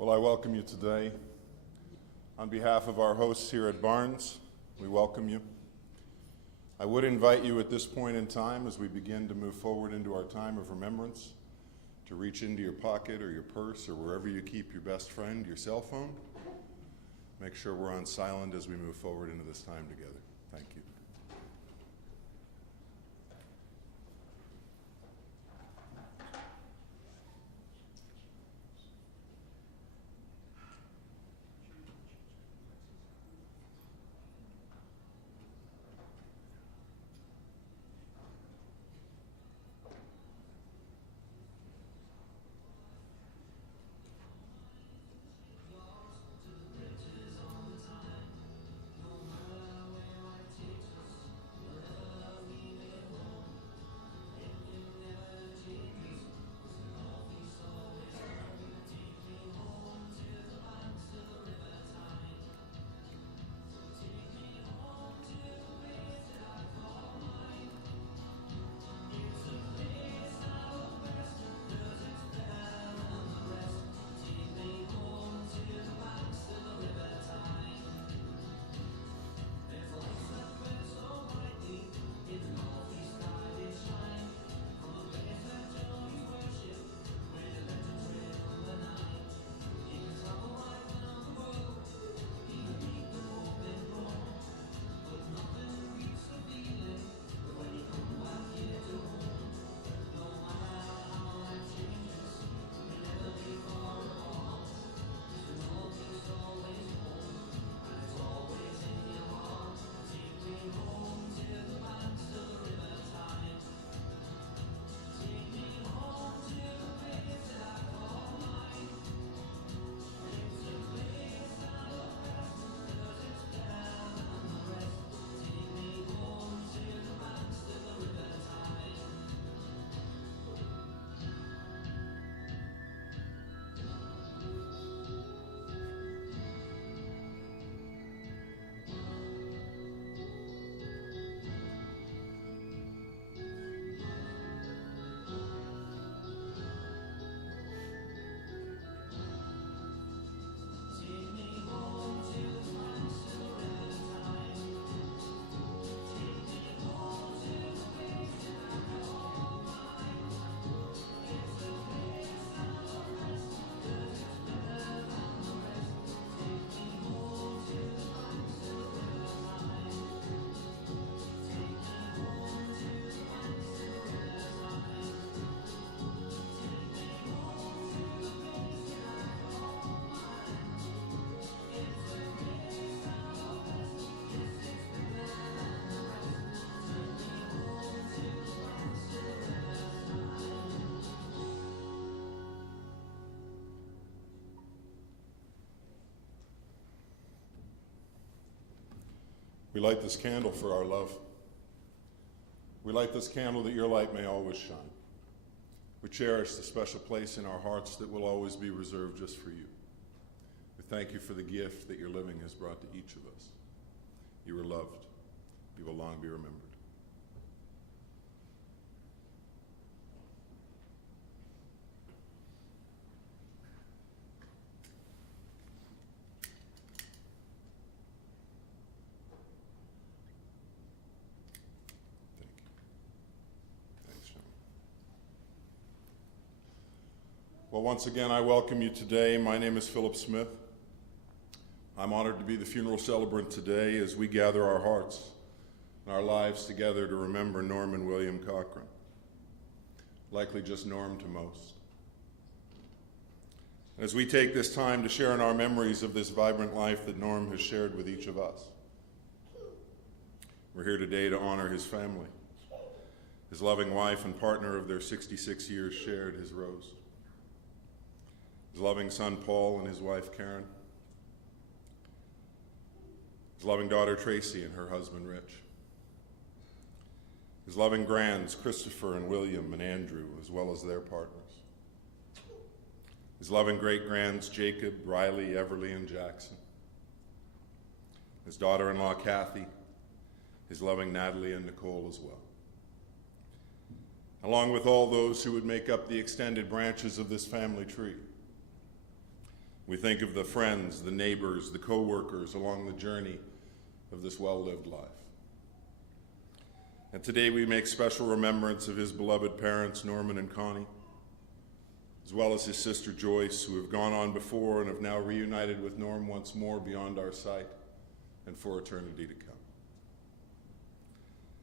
Well, I welcome you today. On behalf of our hosts here at Barnes, we welcome you. I would invite you at this point in time, as we begin to move forward into our time of remembrance, to reach into your pocket or your purse or wherever you keep your best friend, your cell phone. Make sure we're on silent as we move forward into this time together. Thank you. We light this candle for our love. We light this candle that your light may always shine. We cherish the special place in our hearts that will always be reserved just for you. We thank you for the gift that your living has brought to each of us. You are loved. You will long be remembered. Well, once again, I welcome you today. My name is Philip Smith. I'm honored to be the funeral celebrant today as we gather our hearts and our lives together to remember Norman William Cochrane, likely just Norm to most. As we take this time to share in our memories of this vibrant life that Norm has shared with each of us, we're here today to honor his family. His loving wife and partner of their 66 years shared his rose. His loving son, Paul, and his wife, Karen. His loving daughter, Tracy, and her husband, Rich. His loving grands, Christopher and William and Andrew, as well as their partners. His loving great-grands, Jacob, Riley, Everly, and Jackson. His daughter-in-law, Kathy. His loving Natalie and Nicole as well. Along with all those who would make up the extended branches of this family tree. We think of the friends, the neighbors, the co-workers along the journey of this well-lived life. And today we make special remembrance of his beloved parents, Norman and Connie, as well as his sister Joyce, who have gone on before and have now reunited with Norm once more beyond our sight and for eternity to come.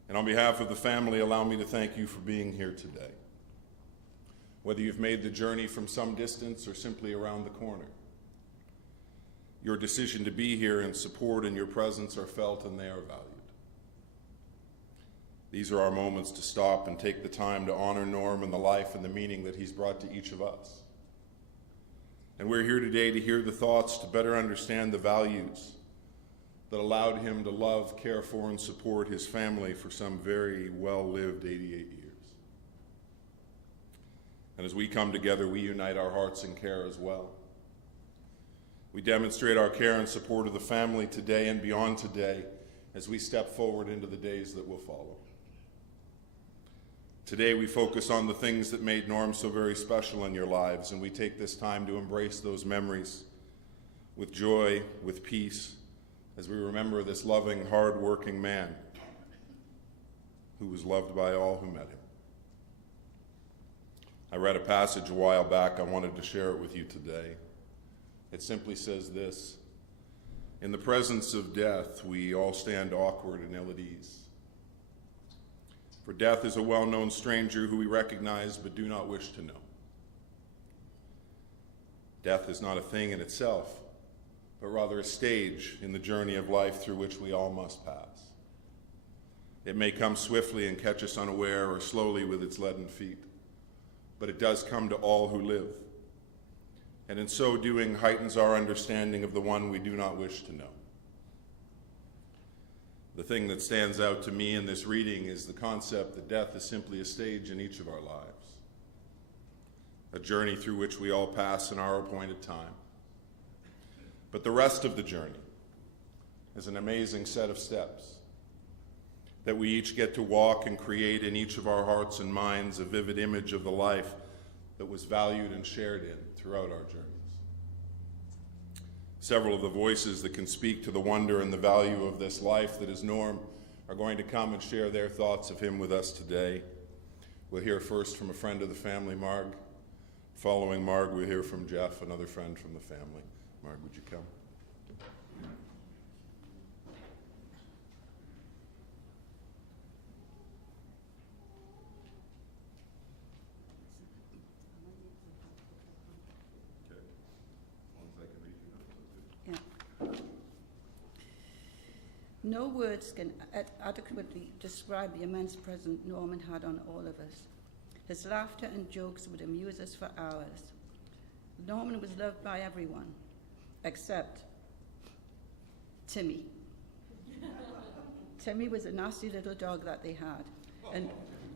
And on behalf of the family, allow me to thank you for being here today. Whether you've made the journey from some distance or simply around the corner, your decision to be here and support and your presence are felt and they are valued. These are our moments to stop and take the time to honor Norm and the life and the meaning that he's brought to each of us. And we're here today to hear the thoughts, to better understand the values that allowed him to love, care for, and support his family for some very well-lived 88 years. And as we come together, we unite our hearts in care as well. We demonstrate our care and support of the family today and beyond today as we step forward into the days that will follow. Today we focus on the things that made Norm so very special in your lives, and we take this time to embrace those memories with joy, with peace, as we remember this loving, hard-working man who was loved by all who met him. I read a passage a while back. I wanted to share it with you today. It simply says this: in the presence of death, we all stand awkward and ill at ease. For death is a well-known stranger who we recognize but do not wish to know. Death is not a thing in itself, but rather a stage in the journey of life through which we all must pass. It may come swiftly and catch us unaware, or slowly with its leaden feet, but it does come to all who live. And in so doing heightens our understanding of the one we do not wish to know. The thing that stands out to me in this reading is the concept that death is simply a stage in each of our lives, a journey through which we all pass in our appointed time. But the rest of the journey is an amazing set of steps that we each get to walk and create in each of our hearts and minds a vivid image of the life that was valued and shared in throughout our journeys. Several of the voices that can speak to the wonder and the value of this life that is Norm are going to come and share their thoughts of him with us today. We'll hear first from a friend of the family, Marg. Following Marg, we'll hear from Jeff, another friend from the family. Marg, would you come? No words can adequately describe the immense presence Norman had on all of us. His laughter and jokes would amuse us for hours. Norman was loved by everyone, except Timmy. Timmy was a nasty little dog that they had,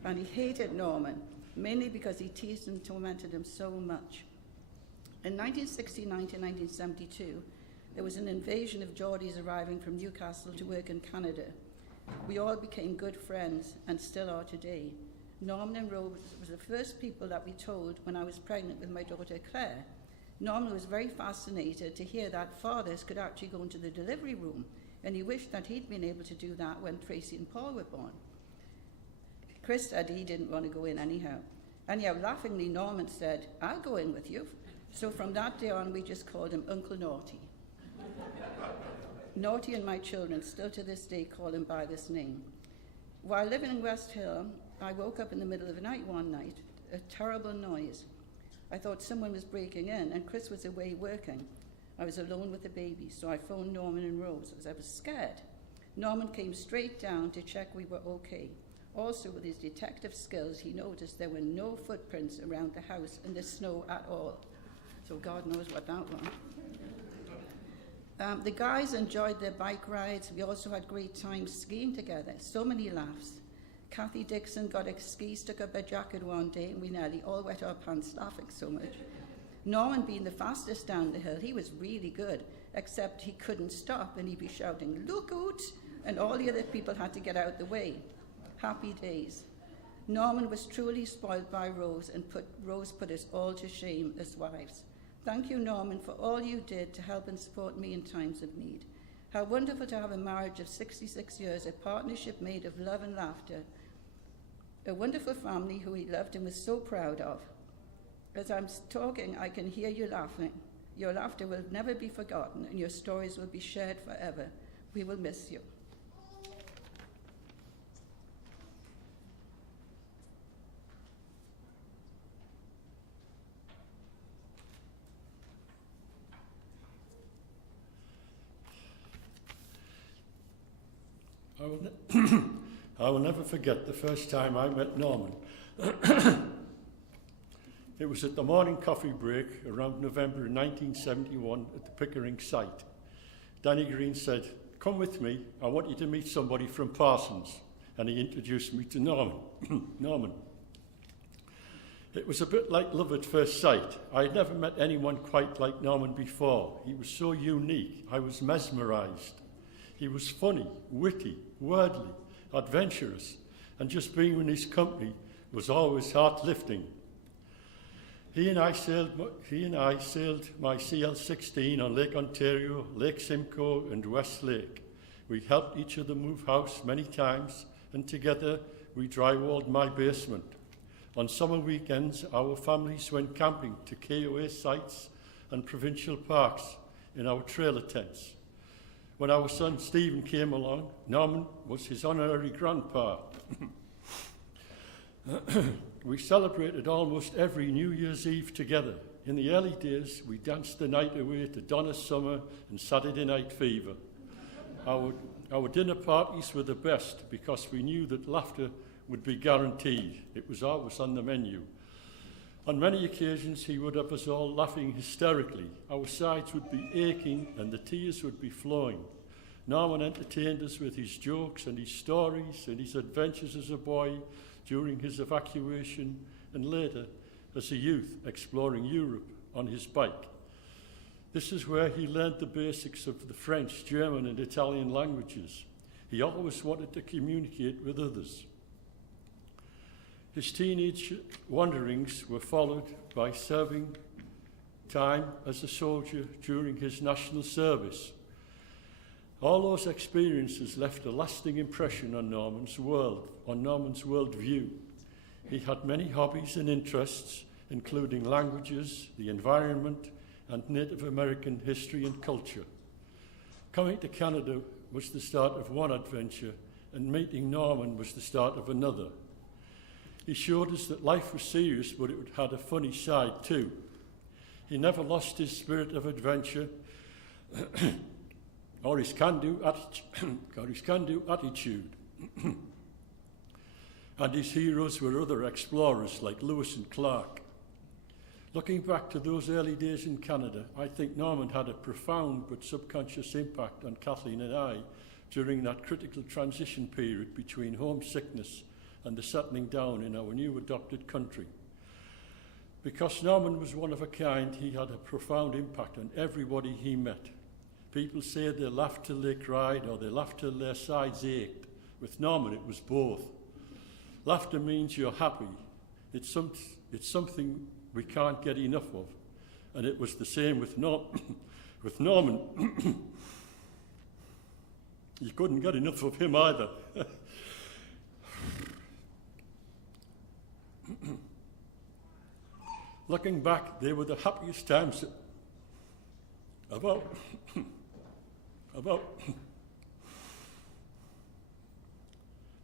and he hated Norman, mainly because he teased and tormented him so much. In 1969 to 1972, there was an invasion of Geordies arriving from Newcastle to work in Canada. We all became good friends and still are today. Norman and Rose was the first people that we told when I was pregnant with my daughter Claire. Norman was very fascinated to hear that fathers could actually go into the delivery room, and he wished that he'd been able to do that when Tracy and Paul were born. Chris said he didn't want to go in anyhow. Anyhow, laughingly, Norman said, "I'll go in with you." So from that day on, we just called him Uncle Naughty. Naughty and my children still to this day call him by this name. While living in West Hill, I woke up in the middle of the night one night, a terrible noise. I thought someone was breaking in, and Chris was away working. I was alone with the baby, so I phoned Norman and Rose as I was scared. Norman came straight down to check we were okay. Also, with his detective skills, he noticed there were no footprints around the house in the snow at all. So God knows what that was. The guys enjoyed their bike rides. We also had great times skiing together. So many laughs. Kathy Dixon got a ski stuck up her jacket one day, and we nearly all wet our pants laughing so much. Norman being the fastest down the hill, he was really good, except he couldn't stop, and he'd be shouting, "Look out!" and all the other people had to get out the way. Happy days. Norman was truly spoiled by Rose, and Rose put us all to shame as wives. Thank you, Norman, for all you did to help and support me in times of need. How wonderful to have a marriage of 66 years, a partnership made of love and laughter, a wonderful family who he loved and was so proud of. As I'm talking, I can hear you laughing. Your laughter will never be forgotten, and your stories will be shared forever. We will miss you. I will never forget the first time I met Norman. It was at the morning coffee break around November 1971 at the Pickering site. Danny Green said, "Come with me, I want you to meet somebody from Parsons." And he introduced me to Norman. It was a bit like love at first sight. I had never met anyone quite like Norman before. He was so unique. I was mesmerised. He was funny, witty, worldly, adventurous, and just being in his company was always heart-lifting. He and I sailed my CL-16 on Lake Ontario, Lake Simcoe, and West Lake. We helped each other move house many times, and together we drywalled my basement. On summer weekends, our families went camping to KOA sites and provincial parks in our trailer tents. When our son Stephen came along, Norman was his honorary grandpa. We celebrated almost every New Year's Eve together. In the early days, we danced the night away to Donna Summer and Saturday Night Fever. Our dinner parties were the best because we knew that laughter would be guaranteed. It was always on the menu. On many occasions, he would have us all laughing hysterically. Our sides would be aching and the tears would be flowing. Norman entertained us with his jokes and his stories and his adventures as a boy during his evacuation and later as a youth exploring Europe on his bike. This is where he learned the basics of the French, German and Italian languages. He always wanted to communicate with others. His teenage wanderings were followed by serving time as a soldier during his national service. All those experiences left a lasting impression on Norman's worldview. He had many hobbies and interests, including languages, the environment, and Native American history and culture. Coming to Canada was the start of one adventure, and meeting Norman was the start of another. He showed us that life was serious, but it had a funny side too. He never lost his spirit of adventure or his can-do attitude. And his heroes were other explorers like Lewis and Clark. Looking back to those early days in Canada, I think Norman had a profound but subconscious impact on Kathleen and I during that critical transition period between homesickness and the settling down in our new adopted country. Because Norman was one of a kind, he had a profound impact on everybody he met. People say they laughed till they cried or they laughed till their sides ached. With Norman, it was both. Laughter means you're happy. It's something we can't get enough of. And it was the same with Norman. You couldn't get enough of him either. Looking back, they were the happiest times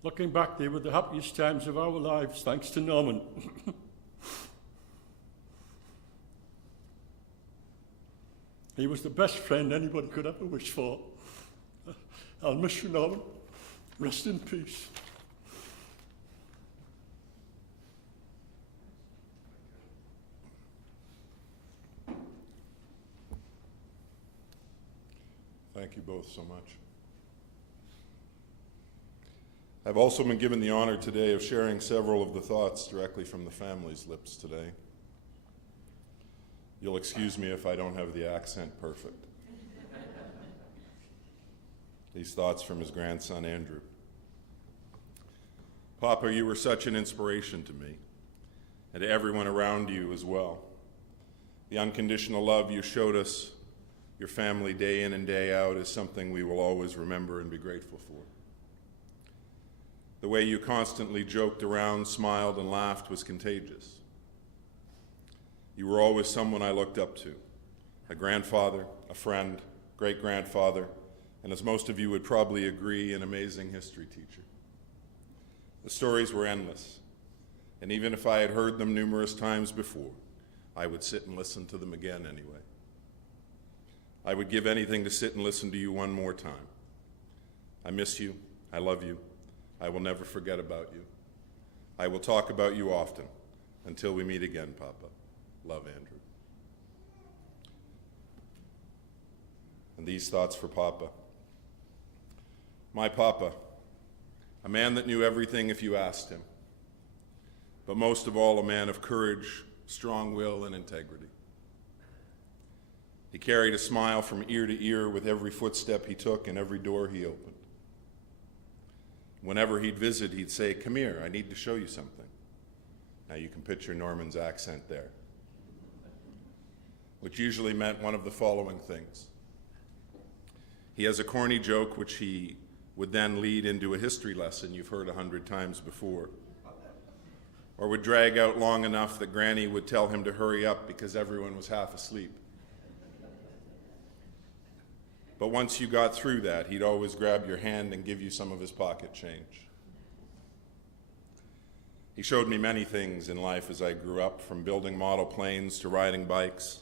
Looking back, they were the happiest times of our lives, thanks to Norman. He was the best friend anybody could ever wish for. I'll miss you, Norman. Rest in peace. Thank you both so much. I've also been given the honor today of sharing several of the thoughts directly from the family's lips today. You'll excuse me if I don't have the accent perfect. These thoughts from his grandson, Andrew. Papa, you were such an inspiration to me, and to everyone around you as well. The unconditional love you showed us, your family day in and day out, is something we will always remember and be grateful for. The way you constantly joked around, smiled, and laughed was contagious. You were always someone I looked up to, a grandfather, a friend, great-grandfather, and as most of you would probably agree, an amazing history teacher. The stories were endless, and even if I had heard them numerous times before, I would sit and listen to them again anyway. I would give anything to sit and listen to you one more time. I miss you. I love you. I will never forget about you. I will talk about you often until we meet again, Papa. Love, Andrew. And these thoughts for Papa. My Papa, a man that knew everything if you asked him, but most of all, a man of courage, strong will, and integrity. He carried a smile from ear to ear with every footstep he took and every door he opened. Whenever he'd visit, he'd say, "Come here, I need to show you something." Now you can picture Norman's accent there, which usually meant one of the following things. He has a corny joke which he would then lead into a history lesson you've heard 100 times before, or would drag out long enough that Granny would tell him to hurry up because everyone was half asleep. But once you got through that, he'd always grab your hand and give you some of his pocket change. He showed me many things in life as I grew up, from building model planes to riding bikes,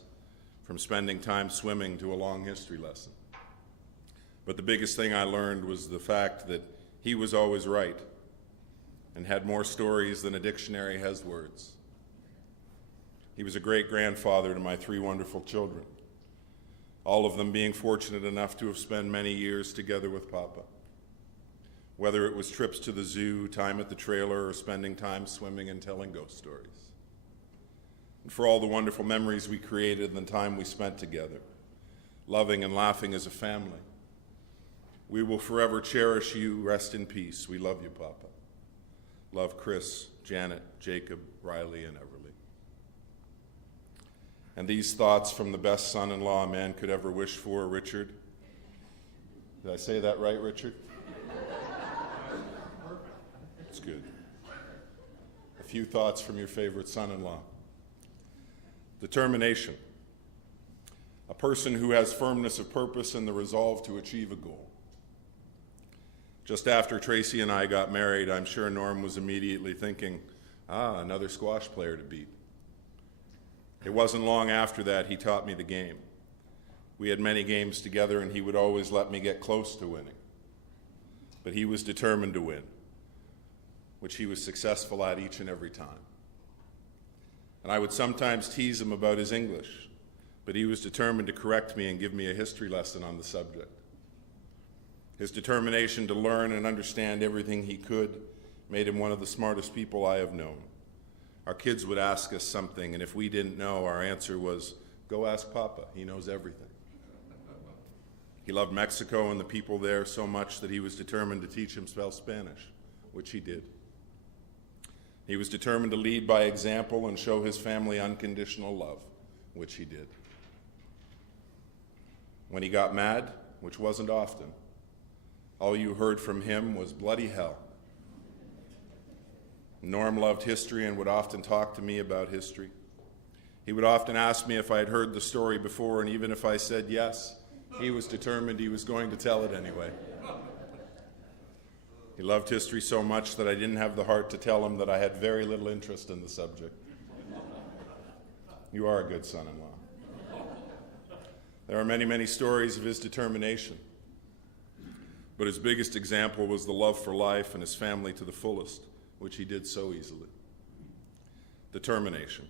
from spending time swimming to a long history lesson. But the biggest thing I learned was the fact that he was always right and had more stories than a dictionary has words. He was a great grandfather to my 3 wonderful children, all of them being fortunate enough to have spent many years together with Papa. Whether it was trips to the zoo, time at the trailer, or spending time swimming and telling ghost stories. And for all the wonderful memories we created and the time we spent together, loving and laughing as a family. We will forever cherish you. Rest in peace. We love you, Papa. Love Chris, Janet, Jacob, Riley, and Everly. And these thoughts from the best son-in-law a man could ever wish for, Richard. Did I say that right, Richard? It's good. A few thoughts from your favorite son-in-law. Determination. A person who has firmness of purpose and the resolve to achieve a goal. Just after Tracy and I got married, I'm sure Norm was immediately thinking, another squash player to beat. It wasn't long after that he taught me the game. We had many games together, and he would always let me get close to winning. But he was determined to win, which he was successful at each and every time. And I would sometimes tease him about his English, but he was determined to correct me and give me a history lesson on the subject. His determination to learn and understand everything he could made him one of the smartest people I have known. Our kids would ask us something, and if we didn't know, our answer was, "Go ask Papa, he knows everything." He loved Mexico and the people there so much that he was determined to teach himself Spanish, which he did. He was determined to lead by example and show his family unconditional love, which he did. When he got mad, which wasn't often, all you heard from him was bloody hell. Norm loved history and would often talk to me about history. He would often ask me if I had heard the story before, and even if I said yes, he was determined he was going to tell it anyway. He loved history so much that I didn't have the heart to tell him that I had very little interest in the subject. You are a good son-in-law. There are many, many stories of his determination, but his biggest example was the love for life and his family to the fullest, which he did so easily. Determination.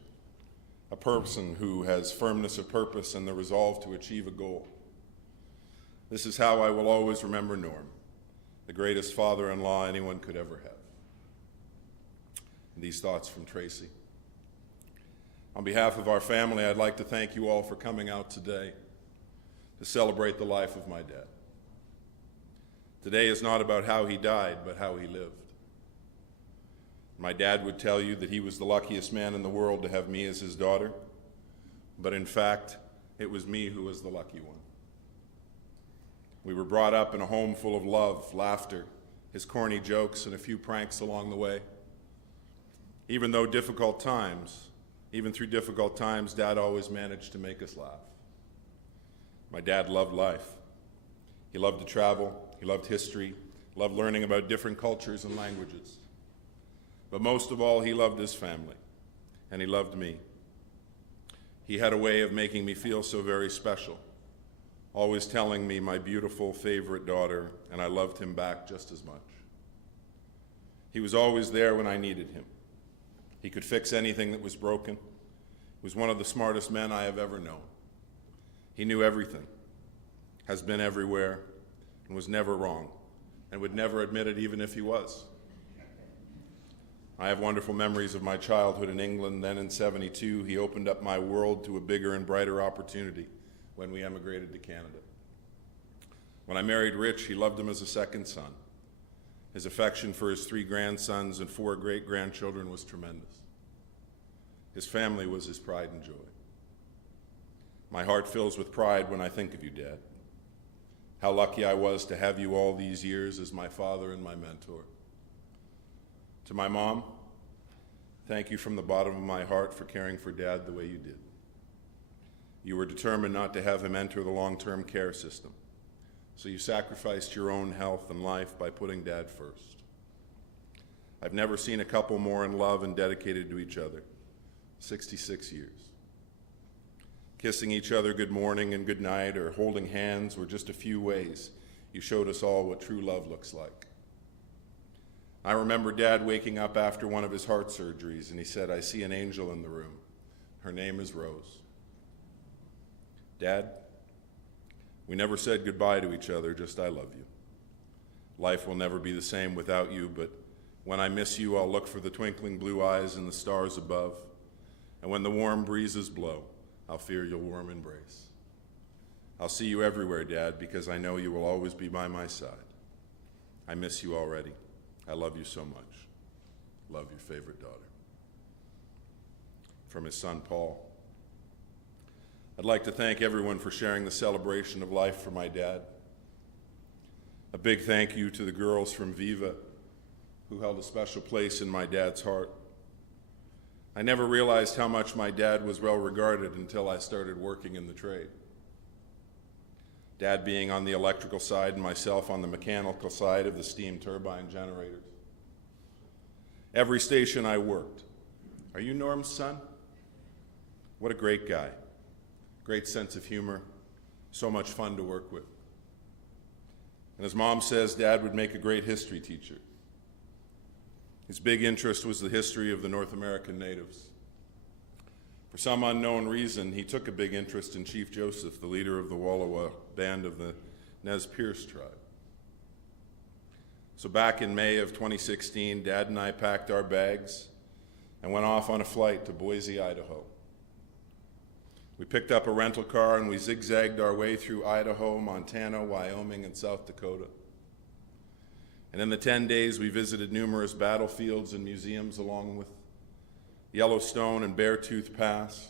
A person who has firmness of purpose and the resolve to achieve a goal. This is how I will always remember Norm, the greatest father-in-law anyone could ever have. And these thoughts from Tracy. On behalf of our family, I'd like to thank you all for coming out today to celebrate the life of my dad. Today is not about how he died, but how he lived. My dad would tell you that he was the luckiest man in the world to have me as his daughter, but in fact, it was me who was the lucky one. We were brought up in a home full of love, laughter, his corny jokes, and a few pranks along the way. Even through difficult times, Dad always managed to make us laugh. My dad loved life. He loved to travel, he loved history, loved learning about different cultures and languages. But most of all, he loved his family, and he loved me. He had a way of making me feel so very special, always telling me my beautiful favorite daughter, and I loved him back just as much. He was always there when I needed him. He could fix anything that was broken. He was one of the smartest men I have ever known. He knew everything, has been everywhere, and was never wrong, and would never admit it even if he was. I have wonderful memories of my childhood in England. Then in '72, he opened up my world to a bigger and brighter opportunity when we emigrated to Canada. When I married Rich, he loved him as a second son. His affection for his 3 grandsons and 4 great-grandchildren was tremendous. His family was his pride and joy. My heart fills with pride when I think of you, Dad. How lucky I was to have you all these years as my father and my mentor. To my mom, thank you from the bottom of my heart for caring for Dad the way you did. You were determined not to have him enter the long-term care system, so you sacrificed your own health and life by putting Dad first. I've never seen a couple more in love and dedicated to each other. 66 years. Kissing each other good morning and good night, or holding hands, were just a few ways you showed us all what true love looks like. I remember Dad waking up after one of his heart surgeries, and he said, "I see an angel in the room. Her name is Rose." Dad, we never said goodbye to each other, just I love you. Life will never be the same without you, but when I miss you, I'll look for the twinkling blue eyes and the stars above. And when the warm breezes blow, I'll fear your warm embrace. I'll see you everywhere, Dad, because I know you will always be by my side. I miss you already. I love you so much. Love, your favorite daughter. From his son, Paul. I'd like to thank everyone for sharing the celebration of life for my dad. A big thank you to the girls from Viva, who held a special place in my dad's heart. I never realized how much my dad was well regarded until I started working in the trade. Dad being on the electrical side and myself on the mechanical side of the steam turbine generators. Every station I worked. Are you Norm's son? What a great guy. Great sense of humor. So much fun to work with. And as Mom says, Dad would make a great history teacher. His big interest was the history of the North American natives. For some unknown reason, he took a big interest in Chief Joseph, the leader of the Wallowa band of the Nez Perce tribe. So back in May of 2016, Dad and I packed our bags and went off on a flight to Boise, Idaho. We picked up a rental car and we zigzagged our way through Idaho, Montana, Wyoming, and South Dakota. And in the 10 days, we visited numerous battlefields and museums along with Yellowstone and Beartooth Pass,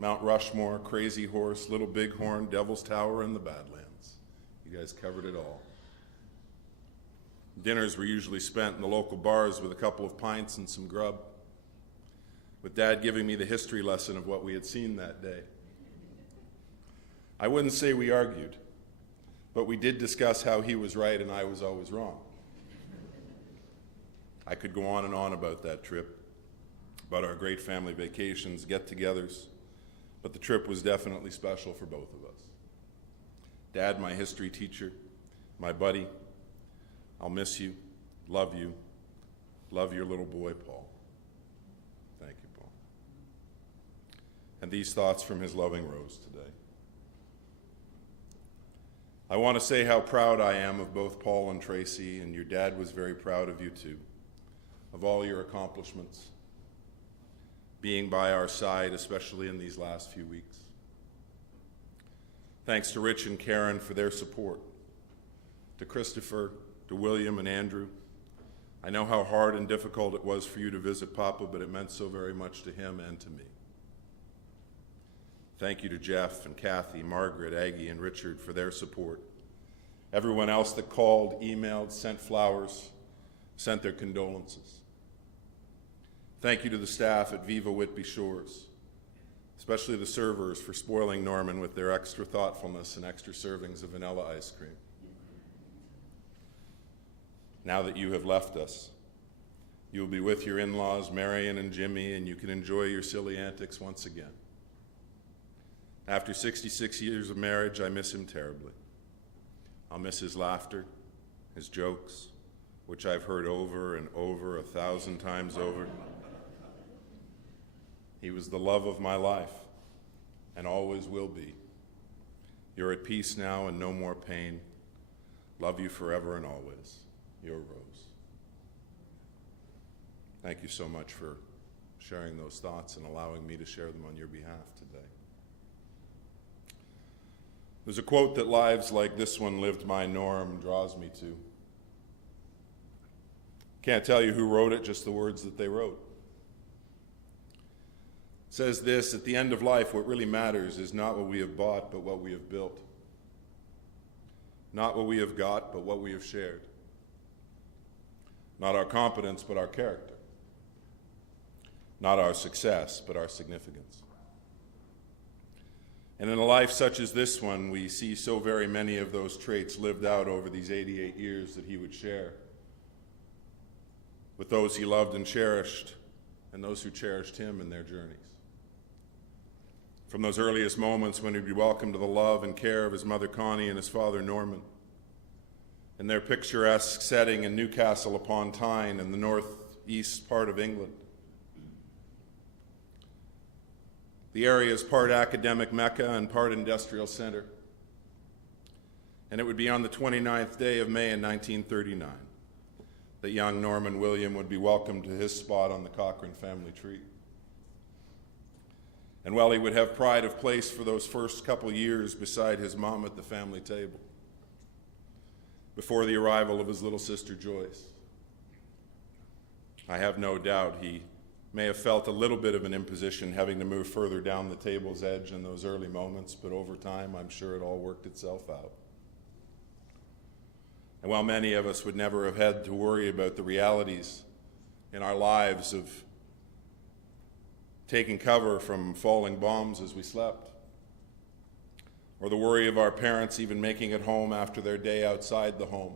Mount Rushmore, Crazy Horse, Little Bighorn, Devil's Tower, and the Badlands. You guys covered it all. Dinners were usually spent in the local bars with a couple of pints and some grub, with Dad giving me the history lesson of what we had seen that day. I wouldn't say we argued, but we did discuss how he was right and I was always wrong. I could go on and on about that trip, about our great family vacations, get-togethers, but the trip was definitely special for both of us. Dad, my history teacher, my buddy, I'll miss you, love your little boy, Paul. Thank you, Paul. And these thoughts from his loving Rose today. I want to say how proud I am of both Paul and Tracy, and your dad was very proud of you too, of all your accomplishments, being by our side, especially in these last few weeks. Thanks to Rich and Karen for their support, to Christopher, to William and Andrew. I know how hard and difficult it was for you to visit Papa, but it meant so very much to him and to me. Thank you to Jeff and Kathy, Margaret, Aggie, and Richard for their support. Everyone else that called, emailed, sent flowers, sent their condolences. Thank you to the staff at Viva Whitby Shores, especially the servers for spoiling Norman with their extra thoughtfulness and extra servings of vanilla ice cream. Now that you have left us, you will be with your in-laws, Marion and Jimmy, and you can enjoy your silly antics once again. After 66 years of marriage, I miss him terribly. I'll miss his laughter, his jokes, which I've heard over and over 1,000 times over. He was the love of my life and always will be. You're at peace now and no more pain. Love you forever and always. Your Rose. Thank you so much for sharing those thoughts and allowing me to share them on your behalf today. There's a quote that lives like this one lived my Norm draws me to. Can't tell you who wrote it, just the words that they wrote. It says this: at the end of life, what really matters is not what we have bought, but what we have built. Not what we have got, but what we have shared. Not our competence, but our character. Not our success, but our significance. And in a life such as this one, we see so very many of those traits lived out over these 88 years that he would share with those he loved and cherished, and those who cherished him in their journeys. From those earliest moments when he'd be welcomed to the love and care of his mother Connie and his father Norman, in their picturesque setting in Newcastle upon Tyne in the northeast part of England. The area is part academic mecca and part industrial center. And it would be on the 29th day of May in 1939 that young Norman William would be welcomed to his spot on the Cochrane family tree. And while he would have pride of place for those first couple years beside his mom at the family table, before the arrival of his little sister Joyce, I have no doubt he may have felt a little bit of an imposition having to move further down the table's edge in those early moments, but over time I'm sure it all worked itself out. And while many of us would never have had to worry about the realities in our lives of taking cover from falling bombs as we slept, or the worry of our parents even making it home after their day outside the home,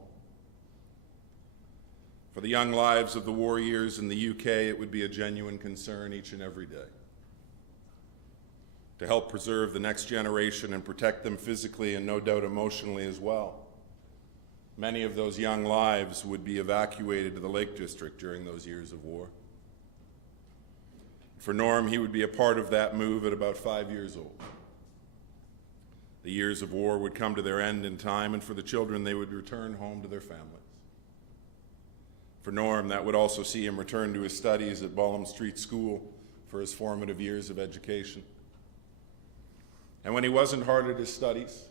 for the young lives of the war years in the UK, it would be a genuine concern each and every day to help preserve the next generation and protect them physically and no doubt emotionally as well. Many of those young lives would be evacuated to the Lake District during those years of war. For Norm, he would be a part of that move at about 5 years old. The years of war would come to their end in time, and for the children, they would return home to their families. For Norm, that would also see him return to his studies at Balham Street School for his formative years of education. And when he wasn't hard at his studies,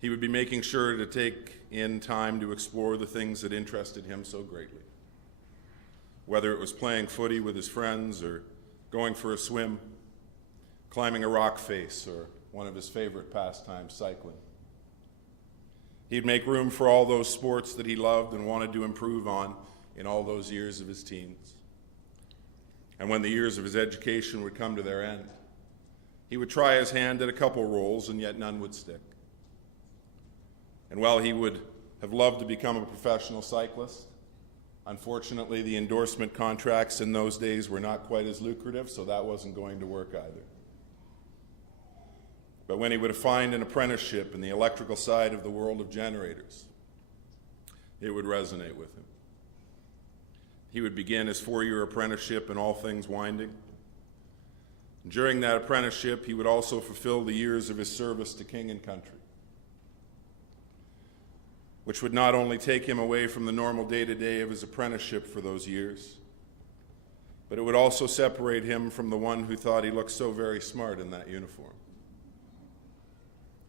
he would be making sure to take in time to explore the things that interested him so greatly. Whether it was playing footy with his friends or going for a swim, climbing a rock face, or one of his favorite pastimes, cycling. He'd make room for all those sports that he loved and wanted to improve on in all those years of his teens. And when the years of his education would come to their end, he would try his hand at a couple roles, and yet none would stick. And while he would have loved to become a professional cyclist, unfortunately, the endorsement contracts in those days were not quite as lucrative, so that wasn't going to work either. But when he would find an apprenticeship in the electrical side of the world of generators, it would resonate with him. He would begin his 4-year apprenticeship in all things winding. During that apprenticeship, he would also fulfill the years of his service to King and Country, which would not only take him away from the normal day-to-day of his apprenticeship for those years, but it would also separate him from the one who thought he looked so very smart in that uniform,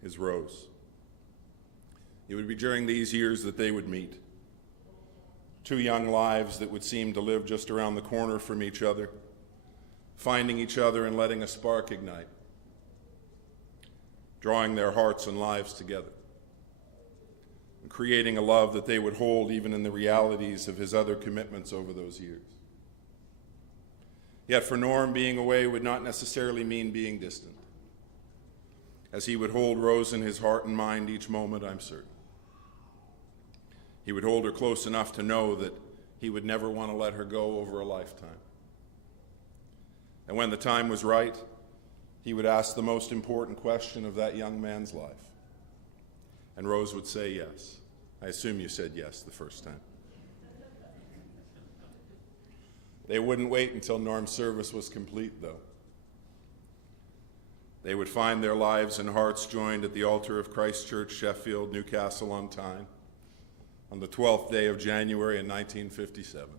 his Rose. It would be during these years that they would meet. 2 young lives that would seem to live just around the corner from each other, finding each other and letting a spark ignite, drawing their hearts and lives together, and creating a love that they would hold even in the realities of his other commitments over those years. Yet for Norm, being away would not necessarily mean being distant, as he would hold Rose in his heart and mind each moment, I'm certain. He would hold her close enough to know that he would never want to let her go over a lifetime. And when the time was right, he would ask the most important question of that young man's life. And Rose would say yes. I assume you said yes the first time. They wouldn't wait until Norm's service was complete, though. They would find their lives and hearts joined at the altar of Christ Church, Sheffield, Newcastle on Tyne, on the 12th day of January in 1957.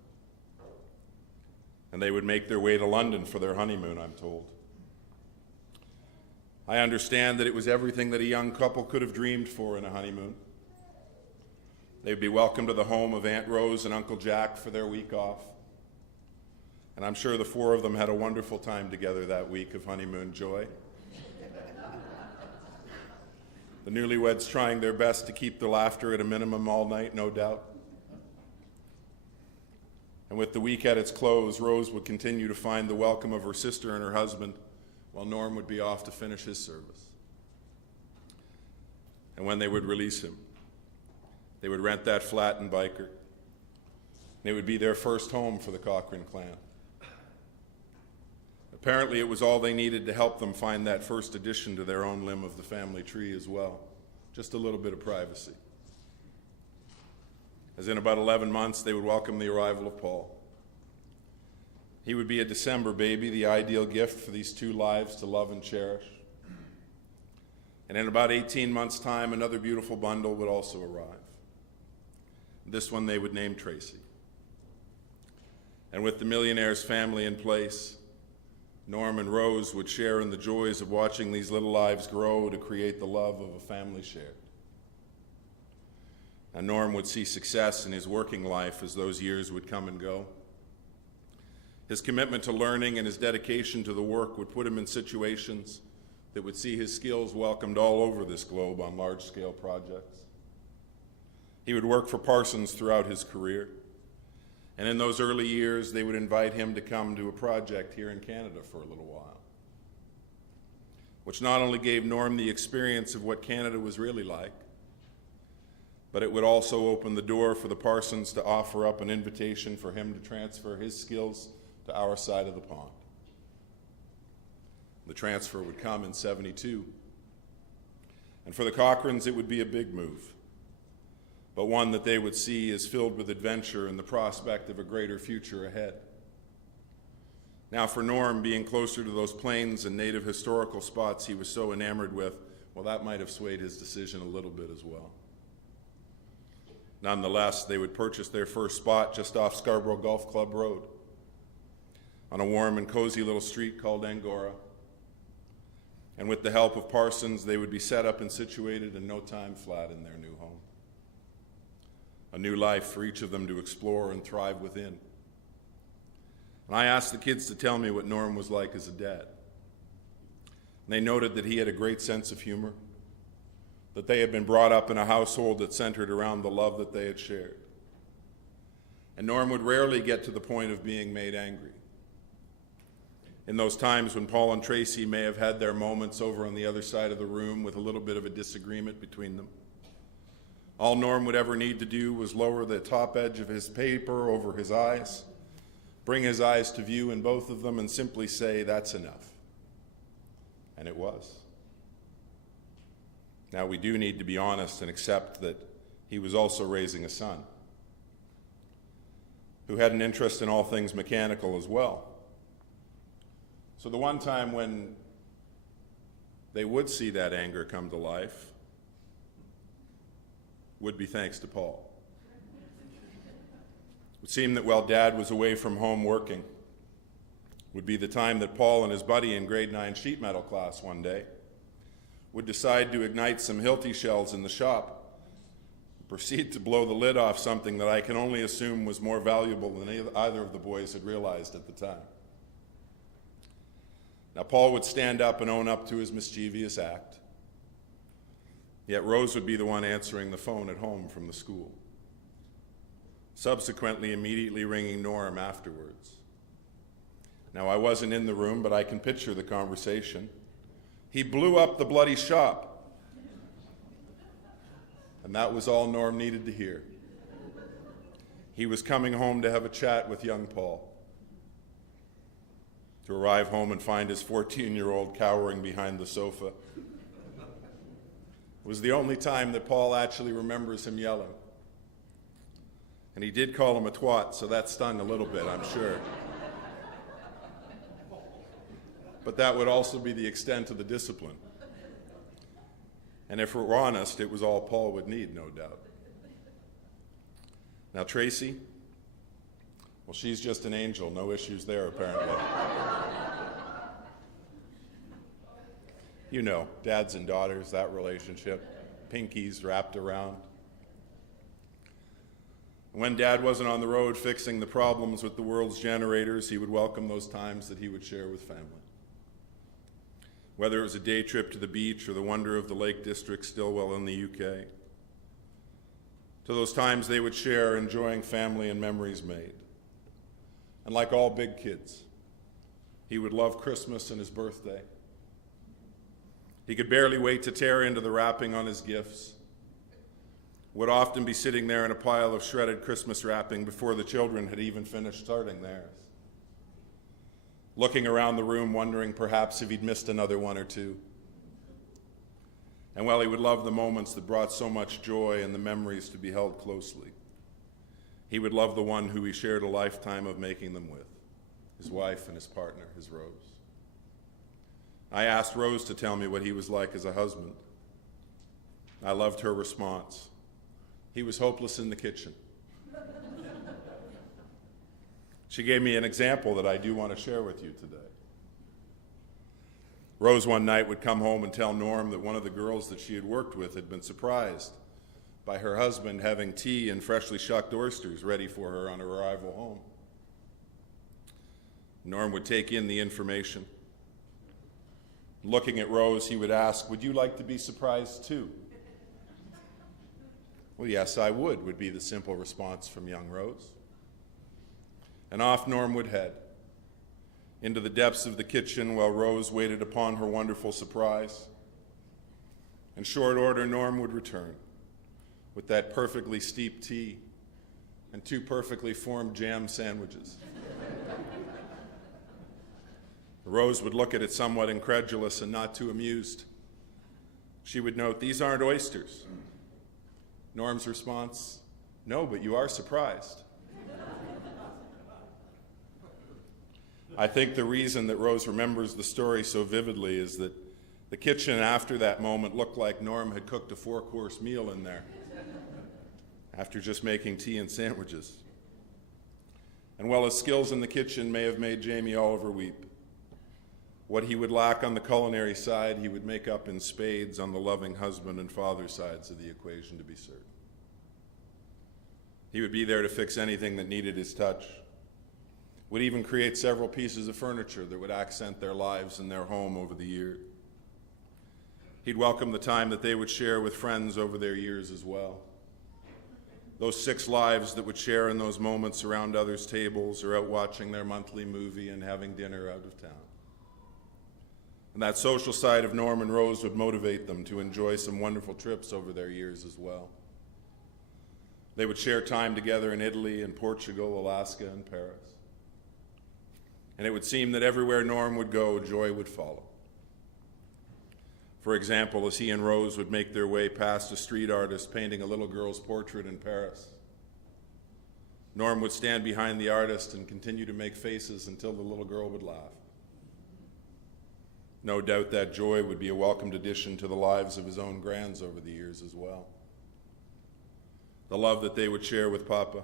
And they would make their way to London for their honeymoon, I'm told. I understand that it was everything that a young couple could have dreamed for in a honeymoon. They would be welcomed to the home of Aunt Rose and Uncle Jack for their week off. And I'm sure the 4 of them had a wonderful time together that week of honeymoon joy. The newlyweds trying their best to keep the laughter at a minimum all night, no doubt. And with the week at its close, Rose would continue to find the welcome of her sister and her husband, while Norm would be off to finish his service. And when they would release him, they would rent that flat in Biker. And it would be their first home for the Cochrane clan. Apparently, it was all they needed to help them find that first addition to their own limb of the family tree as well. Just a little bit of privacy. As in about 11 months, they would welcome the arrival of Paul. He would be a December baby, the ideal gift for these 2 lives to love and cherish. And in about 18 months' time, another beautiful bundle would also arrive. This one they would name Tracy. And with the millionaire's family in place, Norm and Rose would share in the joys of watching these little lives grow to create the love of a family shared. And Norm would see success in his working life as those years would come and go. His commitment to learning and his dedication to the work would put him in situations that would see his skills welcomed all over this globe on large-scale projects. He would work for Parsons throughout his career. And in those early years, they would invite him to come to a project here in Canada for a little while, which not only gave Norm the experience of what Canada was really like, but it would also open the door for the Parsons to offer up an invitation for him to transfer his skills to our side of the pond. The transfer would come in '72. And for the Cochranes, it would be a big move, but one that they would see as filled with adventure and the prospect of a greater future ahead. Now for Norm, being closer to those plains and native historical spots he was so enamored with, well, that might have swayed his decision a little bit as well. Nonetheless, they would purchase their first spot just off Scarborough Golf Club Road on a warm and cozy little street called Angora. And with the help of Parsons, they would be set up and situated in no time flat in their new home. A new life for each of them to explore and thrive within. And I asked the kids to tell me what Norm was like as a dad. And they noted that he had a great sense of humor, that they had been brought up in a household that centered around the love that they had shared. And Norm would rarely get to the point of being made angry. In those times when Paul and Tracy may have had their moments over on the other side of the room with a little bit of a disagreement between them, all Norm would ever need to do was lower the top edge of his paper over his eyes, bring his eyes to view in both of them, and simply say, "That's enough." And it was. Now, we do need to be honest and accept that he was also raising a son who had an interest in all things mechanical as well. So the one time when they would see that anger come to life would be thanks to Paul. It would seem that while Dad was away from home working, would be the time that Paul and his buddy in grade 9 sheet metal class one day would decide to ignite some Hilti shells in the shop, proceed to blow the lid off something that I can only assume was more valuable than either of the boys had realized at the time. Now, Paul would stand up and own up to his mischievous act, yet Rose would be the one answering the phone at home from the school, subsequently immediately ringing Norm afterwards. Now, I wasn't in the room, but I can picture the conversation. He blew up the bloody shop. And that was all Norm needed to hear. He was coming home to have a chat with young Paul, to arrive home and find his 14-year-old cowering behind the sofa. It was the only time that Paul actually remembers him yelling. And he did call him a twat, so that stung a little bit, I'm sure. But that would also be the extent of the discipline. And if we're honest, it was all Paul would need, no doubt. Now, Tracy, well, she's just an angel, no issues there, apparently. You know, dads and daughters, that relationship, pinkies wrapped around. When Dad wasn't on the road fixing the problems with the world's generators, he would welcome those times that he would share with family. Whether it was a day trip to the beach or the wonder of the Lake District, Stillwell in the UK, to those times they would share enjoying family and memories made. And like all big kids, he would love Christmas and his birthday. He could barely wait to tear into the wrapping on his gifts, would often be sitting there in a pile of shredded Christmas wrapping before the children had even finished starting theirs, looking around the room, wondering perhaps if he'd missed another one or two. And while he would love the moments that brought so much joy and the memories to be held closely, he would love the one who he shared a lifetime of making them with, his wife and his partner, his Rose. I asked Rose to tell me what he was like as a husband. I loved her response. He was hopeless in the kitchen. She gave me an example that I do want to share with you today. Rose one night would come home and tell Norm that one of the girls that she had worked with had been surprised by her husband having tea and freshly shucked oysters ready for her on her arrival home. Norm would take in the information. Looking at Rose, he would ask, "Would you like to be surprised too?" "Well, yes, I would be the simple response from young Rose. And off Norm would head, into the depths of the kitchen while Rose waited upon her wonderful surprise. In short order, Norm would return with that perfectly steeped tea and 2 perfectly formed jam sandwiches. Rose would look at it somewhat incredulous and not too amused. She would note, "These aren't oysters." Norm's response, "No, but you are surprised." I think the reason that Rose remembers the story so vividly is that the kitchen after that moment looked like Norm had cooked a 4-course meal in there. after just making tea and sandwiches. And while his skills in the kitchen may have made Jamie Oliver weep, what he would lack on the culinary side, he would make up in spades on the loving husband and father sides of the equation, to be certain. He would be there to fix anything that needed his touch, would even create several pieces of furniture that would accent their lives and their home over the years. He'd welcome the time that they would share with friends over their years as well. Those 6 lives that would share in those moments around others' tables or out watching their monthly movie and having dinner out of town. And that social side of Norm and Rose would motivate them to enjoy some wonderful trips over their years as well. They would share time together in Italy and Portugal, Alaska, and Paris. And it would seem that everywhere Norm would go, joy would follow. For example, as he and Rose would make their way past a street artist painting a little girl's portrait in Paris, Norm would stand behind the artist and continue to make faces until the little girl would laugh. No doubt that joy would be a welcomed addition to the lives of his own grands over the years as well. The love that they would share with Papa,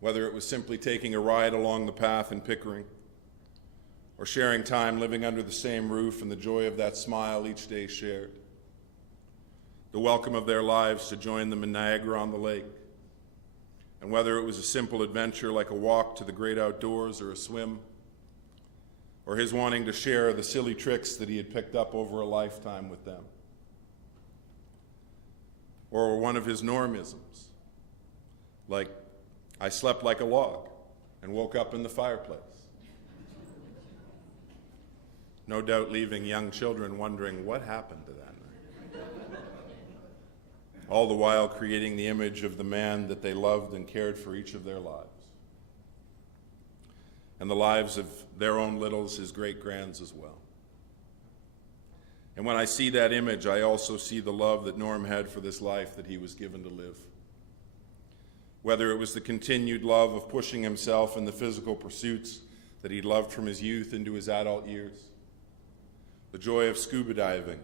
whether it was simply taking a ride along the path in Pickering, or sharing time living under the same roof and the joy of that smile each day shared. The welcome of their lives to join them in Niagara on the lake, and whether it was a simple adventure like a walk to the great outdoors or a swim, or his wanting to share the silly tricks that he had picked up over a lifetime with them, or one of his Normisms, like, I slept like a log and woke up in the fireplace. No doubt leaving young children wondering what happened to that night. All the while creating the image of the man that they loved and cared for each of their lives. And the lives of their own littles, his great-grands as well. And when I see that image, I also see the love that Norm had for this life that he was given to live. Whether it was the continued love of pushing himself in the physical pursuits that he loved from his youth into his adult years, the joy of scuba diving,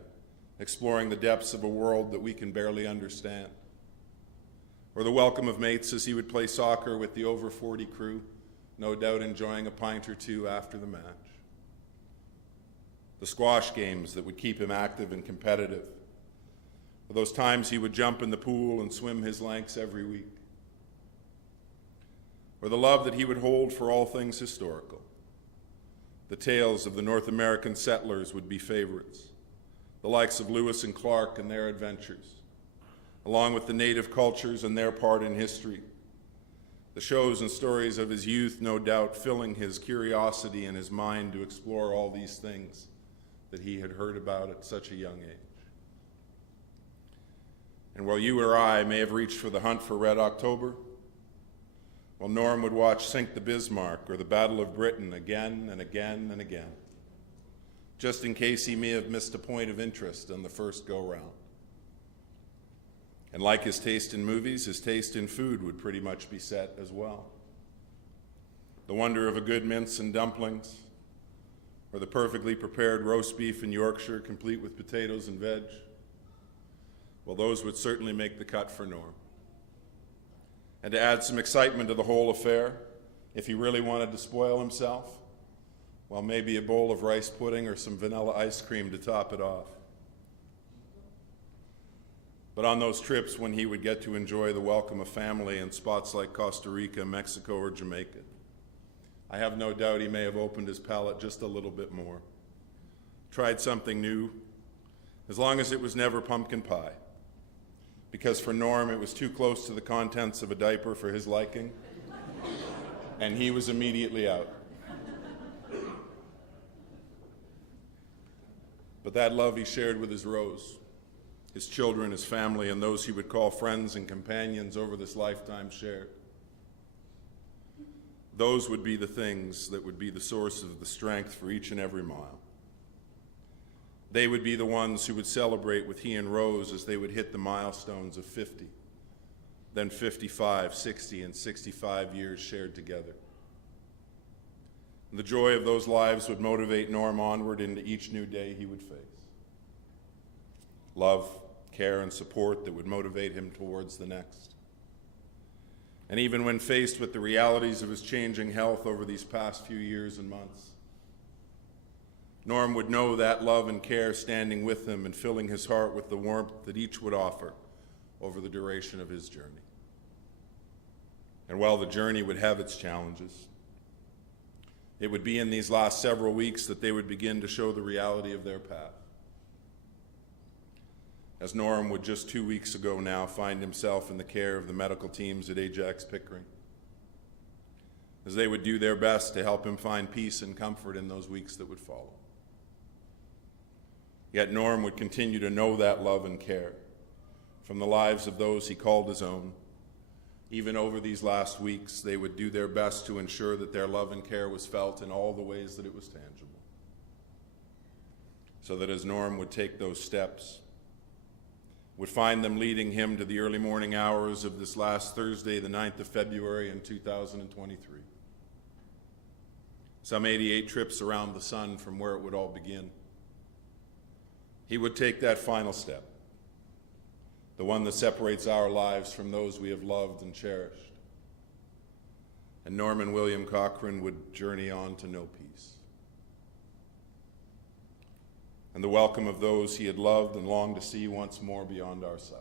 exploring the depths of a world that we can barely understand, or the welcome of mates as he would play soccer with the over 40 crew, no doubt enjoying a pint or two after the match. The squash games that would keep him active and competitive, or those times he would jump in the pool and swim his lengths every week, or the love that he would hold for all things historical. The tales of the North American settlers would be favorites, the likes of Lewis and Clark and their adventures, along with the native cultures and their part in history. The shows and stories of his youth, no doubt, filling his curiosity and his mind to explore all these things that he had heard about at such a young age. And while you or I may have reached for the hunt for Red October, while Norm would watch Sink the Bismarck or the Battle of Britain again and again and again, just in case he may have missed a point of interest on the first go-round. And like his taste in movies, his taste in food would pretty much be set as well. The wonder of a good mince and dumplings, or the perfectly prepared roast beef in Yorkshire, complete with potatoes and veg, well, those would certainly make the cut for Norm. And to add some excitement to the whole affair, if he really wanted to spoil himself, well, maybe a bowl of rice pudding or some vanilla ice cream to top it off. But on those trips when he would get to enjoy the welcome of family in spots like Costa Rica, Mexico, or Jamaica, I have no doubt he may have opened his palate just a little bit more, tried something new, as long as it was never pumpkin pie. Because for Norm, it was too close to the contents of a diaper for his liking, and he was immediately out. But that love he shared with his Rose, his children, his family, and those he would call friends and companions over this lifetime shared. Those would be the things that would be the source of the strength for each and every mile. They would be the ones who would celebrate with he and Rose as they would hit the milestones of 50, then 55, 60, and 65 years shared together. And the joy of those lives would motivate Norm onward into each new day he would face. Love, care, and support that would motivate him towards the next. And even when faced with the realities of his changing health over these past few years and months, Norm would know that love and care standing with him and filling his heart with the warmth that each would offer over the duration of his journey. And while the journey would have its challenges, it would be in these last several weeks that they would begin to show the reality of their path. As Norm would just 2 weeks ago now find himself in the care of the medical teams at Ajax Pickering, as they would do their best to help him find peace and comfort in those weeks that would follow. Yet Norm would continue to know that love and care from the lives of those he called his own. Even over these last weeks, they would do their best to ensure that their love and care was felt in all the ways that it was tangible. So that as Norm would take those steps, would find them leading him to the early morning hours of this last Thursday, the 9th of February in 2023. Some 88 trips around the sun from where it would all begin. He would take that final step, the one that separates our lives from those we have loved and cherished. And Norman William Cochrane would journey on to know peace. And the welcome of those he had loved and longed to see once more beyond our sight.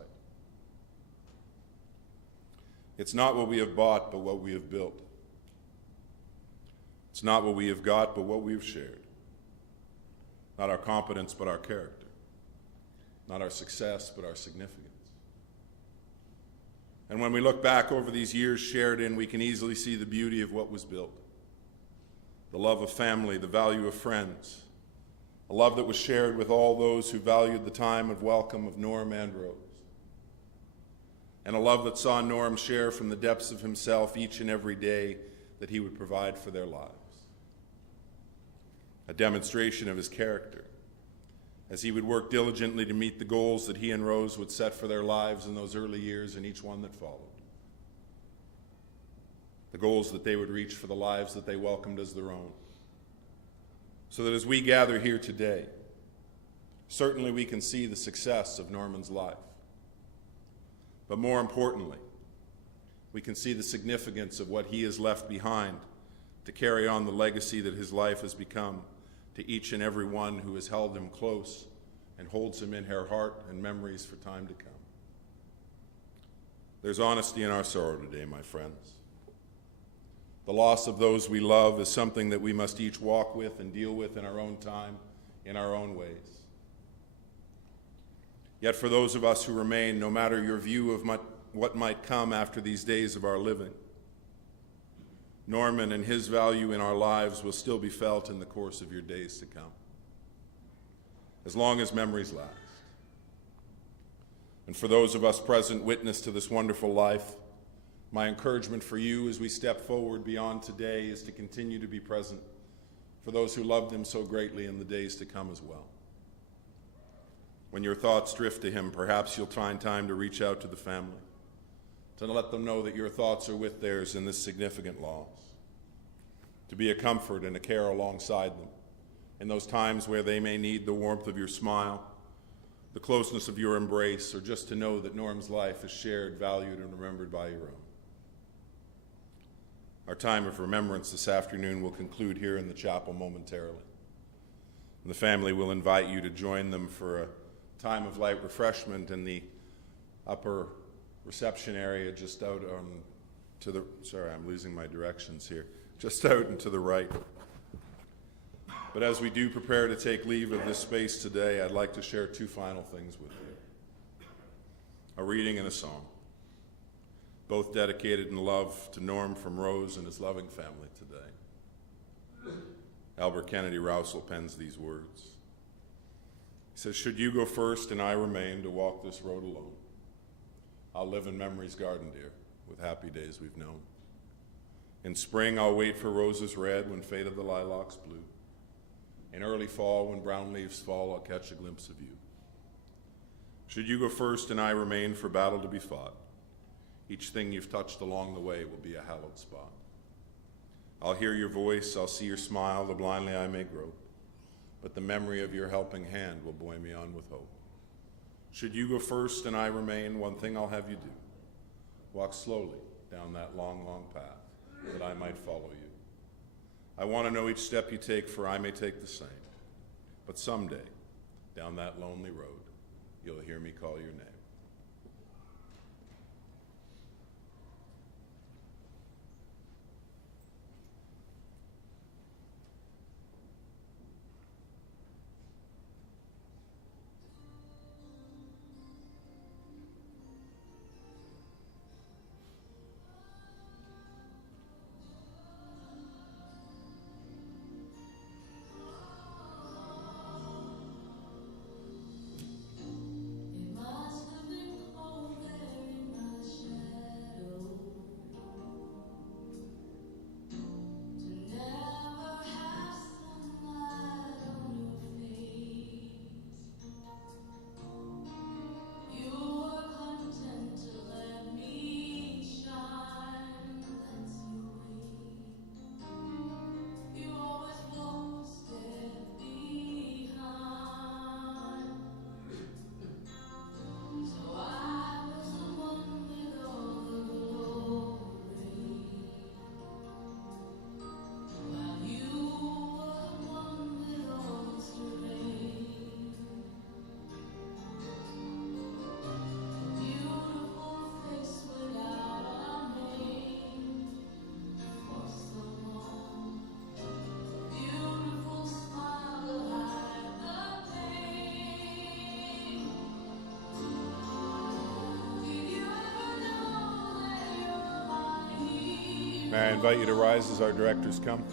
It's not what we have bought, but what we have built. It's not what we have got, but what we have shared. Not our competence, but our character. Not our success, but our significance. And when we look back over these years shared in, we can easily see the beauty of what was built. The love of family, the value of friends, a love that was shared with all those who valued the time of welcome of Norm and Rose, and a love that saw Norm share from the depths of himself each and every day that he would provide for their lives. A demonstration of his character, as he would work diligently to meet the goals that he and Rose would set for their lives in those early years and each one that followed. The goals that they would reach for the lives that they welcomed as their own. So that as we gather here today, certainly we can see the success of Norman's life. But more importantly, we can see the significance of what he has left behind to carry on the legacy that his life has become to each and every one who has held him close and holds him in her heart and memories for time to come. There's honesty in our sorrow today, my friends. The loss of those we love is something that we must each walk with and deal with in our own time, in our own ways. Yet for those of us who remain, no matter your view of what might come after these days of our living, Norman and his value in our lives will still be felt in the course of your days to come, as long as memories last. And for those of us present witness to this wonderful life, my encouragement for you as we step forward beyond today is to continue to be present for those who loved him so greatly in the days to come as well. When your thoughts drift to him, perhaps you'll find time to reach out to the family, to let them know that your thoughts are with theirs in this significant loss, to be a comfort and a care alongside them in those times where they may need the warmth of your smile, the closeness of your embrace, or just to know that Norm's life is shared, valued, and remembered by your own. Our time of remembrance this afternoon will conclude here in the chapel momentarily. And the family will invite you to join them for a time of light refreshment in the upper reception area just out on to the, sorry, I'm losing my directions here, just out and to the right. But as we do prepare to take leave of this space today, I'd like to share two final things with you. A reading and a song, both dedicated in love to Norm from Rose and his loving family today. Albert Kennedy Rousel pens these words. He says, "Should you go first and I remain to walk this road alone, I'll live in memory's garden, dear, with happy days we've known. In spring, I'll wait for roses red when faded the lilacs blue. In early fall, when brown leaves fall, I'll catch a glimpse of you. Should you go first and I remain for battle to be fought, each thing you've touched along the way will be a hallowed spot. I'll hear your voice, I'll see your smile, though blindly I may grope, but the memory of your helping hand will buoy me on with hope. Should you go first and I remain, one thing I'll have you do. Walk slowly down that long, long path, that I might follow you. I want to know each step you take, for I may take the same. But someday, down that lonely road, you'll hear me call your name. May I invite you to rise as our directors come?